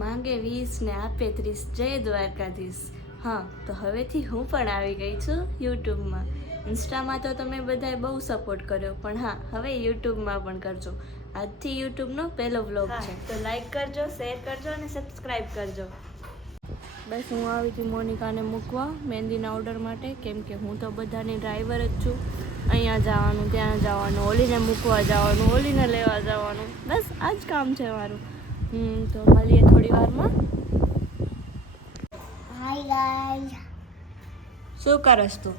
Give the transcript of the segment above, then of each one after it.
માંગે 20 ને આપે 30, જય દ્વારકાધીશ। હા, તો હવેથી હું પણ આવી ગઈ છું યુટ્યુબમાં। ઇન્સ્ટામાં તો તમે બધાએ બહુ સપોર્ટ કર્યો, પણ હા, હવે યુટ્યુબમાં પણ કરજો। આજથી યુટ્યુબનો પહેલો વ્લોગ છે, તો લાઈક કરજો, શેર કરજો અને સબસ્ક્રાઈબ કરજો। બસ હું આવી હતી મોનિકાને મૂકવા મહેંદીના ઓર્ડર માટે, કેમ કે હું તો બધાની ડ્રાઈવર જ છું। અહીંયા જવાનું, ત્યાં જવાનું, ઓલીને મૂકવા જવાનું, ઓલીને લેવા જવાનું, બસ આ જ કામ છે મારું। તો મળીએ થોડી વારમાં। હાય ગાઈસ, શું કરસ તું?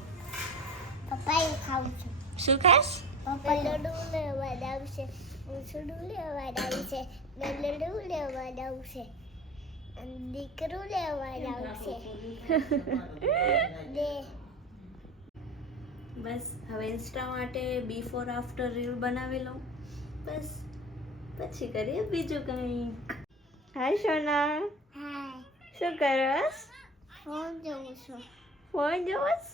પપાઈ ખાઉં છું। શું ખાસ? પપ્પા લડુ લેવા આવશે, ઉસડું લેવા આવશે, ગલડું લેવા આવશે, દીકરું લેવા આવશે। દે બસ હવે ઇન્સ્ટા માટે બિફોર આફ્ટર રીલ બનાવી લઉં, બસ પછી કરીએ બીજું કંઈક। હાય સોના, હાય, શું કરસ? ફોન જોઉં છું। ફોન જોવસ?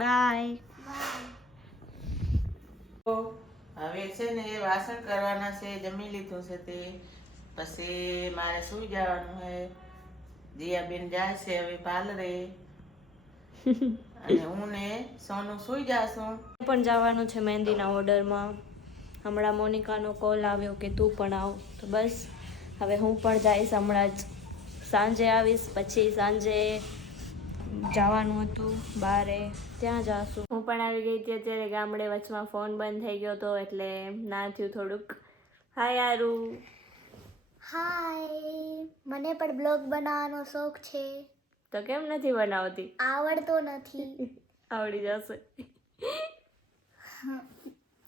બાય। હવે છે ને વાસણ કરવાના છે, જમી લીધું છે તે પછી મારે સુઈ જવાનું છે। જીયાબેન જાય છે હવે પાર્લરે અને હું ને સોનું સુઈ જાશું। પણ જવાનું છે મહેંદીના ઓર્ડરમાં। હમણાં મોનિકાનો કોલ આવ્યો કે તું પણ આવ, તો બસ હવે હું પણ જઈશ હમણાં જ। સાંજે આવીશ, પછી સાંજે જવાનું હતું બારે, ત્યાં જાશું। હું પણ આવી ગઈ હતી અત્યારે ગામડે, વચમાં ફોન બંધ થઈ ગયો હતો એટલે ના થયું થોડુંક। હાય આરુ। હાય, મને પણ બ્લોગ બનાવવાનો શોખ છે, તો કેમ નથી બનાવતી? આવડતો નથી। આવડી જશે।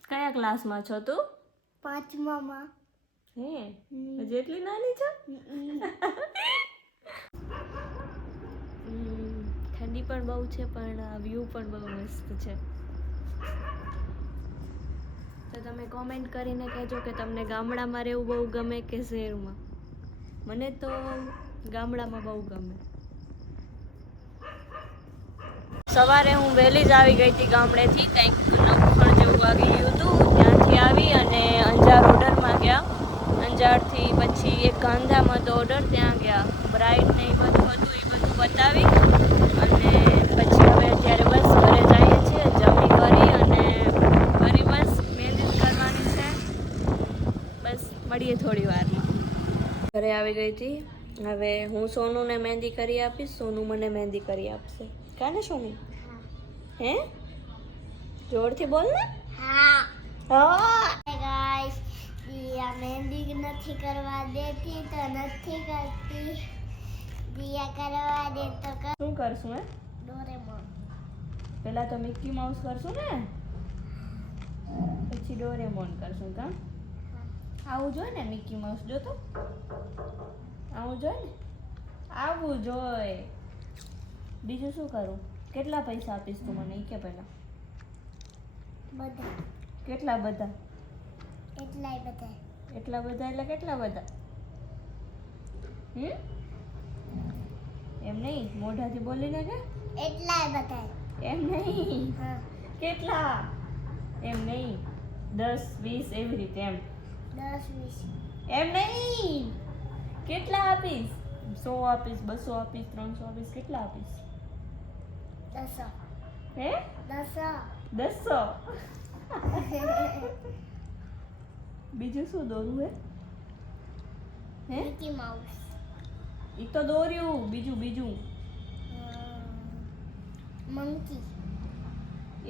કયા ક્લાસમાં છો તું? 5મામાં। હે, હજી એટલી નાની છો? ઠંડી પણ બહુ છે, પણ વ્યૂ પણ બહુ મસ્ત છે। તો તમે કોમેન્ટ કરીને કહેજો કે તમને ગામડામાં રહેવું બહુ ગમે કે શહેરમાં? મને તો ગામડામાં બહુ ગમે। સવારે હું વહેલી જ આવી ગઈ હતી ગામડેથી, કંઈક 9:30 જેવું વાગી ગયું હતું। ત્યાંથી આવી અને અંજાર ઓર્ડરમાં ગયા। અંજારથી પછી એક ગાંધામાં તો ઓર્ડર, ત્યાં ગયા, બ્રાઇડ ને એ બધું હતું, એ બધું બતાવી અને પછી હવે અત્યારે બસ ઘરે જઈએ છીએ, જમી કરી અને ફરી બસ મહેંદી કરવાની છે। બસ મળીએ થોડી વારમાં। ઘરે આવી ગઈ હતી, હવે હું સોનુને મહેંદી કરી આપીશ, સોનું મને મહેંદી કરી આપશે। કાને સોનું? હે, જોરથી બોલ ને। હા। હા। ગાઈસ, દિયા મહેંદી નથી કરવા દેતી તો નથી કરતી, દિયા કરવા દે તો કર। શું કરશું હે? ડોરેમોન। પેલા તો મિકી માઉસ કરશું ને, પછી ડોરેમોન કરશું। કા આવું જોઈએ ને મિકી માઉસ? જો તો આવું જોઈએ ને, આવું જોઈએ। બીજું શું કરું? કેટલા પૈસા આપીશ તું મને, ઈ કે પહેલા? બધા। કેટલા બધા? એટલાય બધા। એટલા બધા એટલે કેટલા બધા? એમ નહીં, મોઢાથી બોલીને કે એટલાય બધા। એમ નહીં, હા, કેટલા? એમ નહીં, 10 20 એવી રીતે એમ। 10 20। એમ નહીં, કેટલા આપીશ? 100 આપીશ, 200 આપીશ, 300 આપીશ, કેટલા આપીશ? 10। હે, 10। 200? બીજું શું દોરું હે? હે, મિકી માઉસ। ઈ તો દોર્યું, બીજું બીજું મંકી।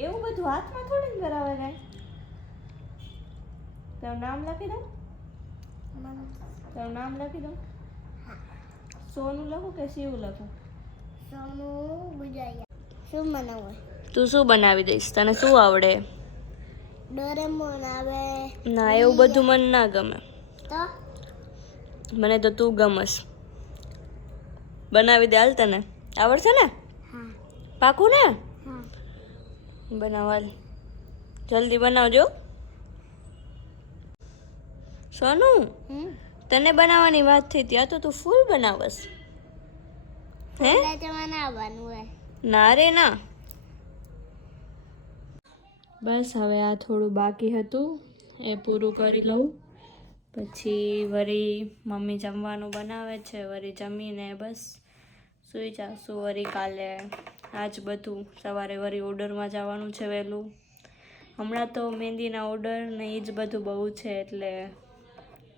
એવું બધું હાથમાં થોડી ને કરાવે કાંઈ। તારું નામ લખી દઉં? મંકી। તારું નામ લખી દઉં? સોનું લખું કે શિવ લખું? સોનું ગુજારિયા। શું બનાવવું? તું શું બનાવી દઈશ? તને શું આવડે? ડોરેમોન આવે। ના, એવું બધું મને ના ગમે। તો મને તો તું ગમસ। બનાવી દે હાલ, તને આવડશે ને? હા। પાકું ને? હા। બનાવવાલ, જલ્દી બનાવજો સોનું। તને બનાવવાની વાત થઈ, ત્યાં તો તું ફૂલ બનાવસ। હે, તો બનાવવાનું હોય। ના રે ના। બસ હવે આ થોડું બાકી હતું, એ પૂરું કરી લઉં પછી વળી મમ્મી જમવાનું બનાવે છે, વળી જમીને બસ સૂઈ જાશું. વળી કાલે આજ બધું સવારે વળી ઓર્ડરમાં જવાનું છે વહેલું. હમણાં તો મહેંદીના ઓર્ડર ને એ જ બધું બહુ છે, એટલે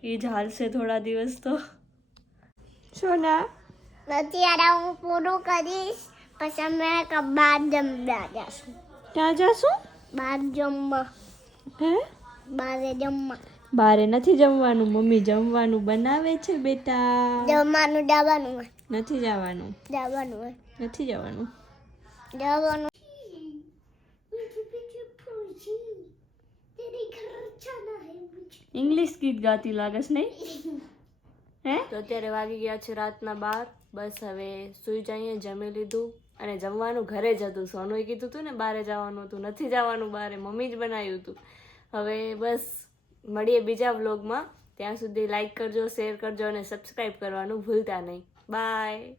એ જ હાલશે થોડા દિવસ તો. શું ના અત્યારે હું પૂરું કરીશ પછી અમે બહાર જમવા જશું. ક્યાં જશું? બહાર જમવા. હે? બારે જમવા. બારે નથી જમવાનું, મમ્મી જમવાનું બનાવે છે બેટા. જમવાનું જવાનું હોય. નથી જવાનું. જવાનું હોય. નથી જવાનું. જવાનું. ઇંગ્લિશ ગીત ગાતી લાગસ નહીં? હે? તો અત્યારે વાગી ગયા છે રાતના 12. બસ હવે સૂઈ જઈએ. જમી લીધું અને જમવાનું ઘરે જ હતું. સોનુએ કીધું હતું ને બારે જવાનું હતું, નથી જવાનું બારે, મમ્મી જ બનાવ્યું હતું. હવે બસ મળીએ બીજા વ્લોગમાં. ત્યાં સુધી લાઈક કરજો, શેર કરજો અને સબસ્ક્રાઈબ કરવાનું ભૂલતા નહીં. બાય.